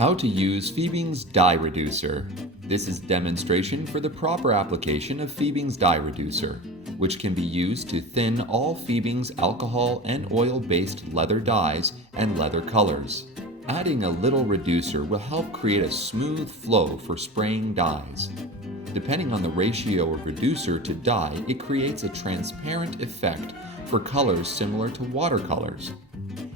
How to use Fiebings Dye Reducer. This is demonstration for the proper application of Fiebings Dye Reducer, which can be used to thin all Fiebings alcohol and oil-based leather dyes and leather colors. Adding a little reducer will help create a smooth flow for spraying dyes. Depending on the ratio of reducer to dye, it creates a transparent effect for colors similar to watercolors.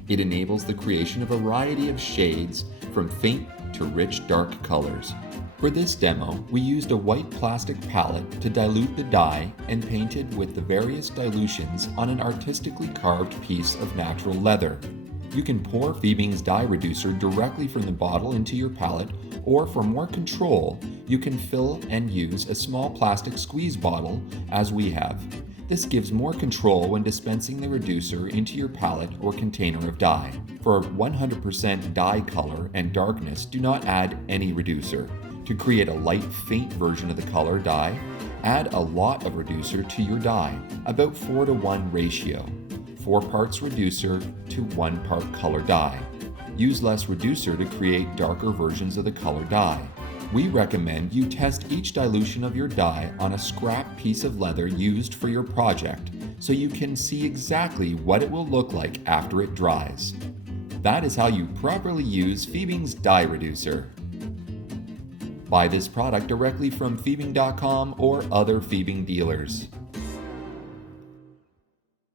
It enables the creation of a variety of shades from faint to rich dark colors. For this demo, we used a white plastic palette to dilute the dye and painted with the various dilutions on an artistically carved piece of natural leather. You can pour Fiebings Dye Reducer directly from the bottle into your palette, or for more control, you can fill and use a small plastic squeeze bottle as we have. This gives more control when dispensing the reducer into your palette or container of dye. For 100% dye color and darkness, do not add any reducer. To create a light, faint version of the color dye, add a lot of reducer to your dye, about 4:1 ratio. 4 parts reducer to 1 part color dye. Use less reducer to create darker versions of the color dye. We recommend you test each dilution of your dye on a scrap piece of leather used for your project so you can see exactly what it will look like after it dries. That is how you properly use Fiebings Dye Reducer. Buy this product directly from Fiebing.com or other Fiebing dealers.